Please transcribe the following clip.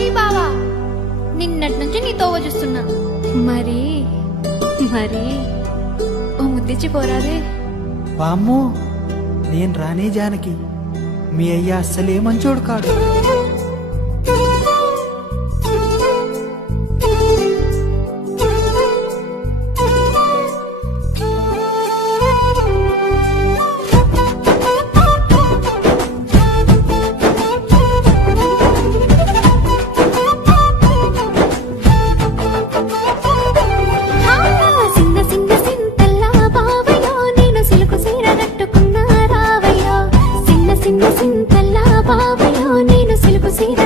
ఓయ్ బావా, నిన్నటి నుంచి నీ తోవ చూస్తున్నా. మరి మరి ఓ ముద్దిచ్చి పోరాదే. వామ్మో, నేను రానే జానకి, మీ అయ్య అస్సలే మంచోడు కాడు. సింతల్లా బావయో నేను సిలుకు సీర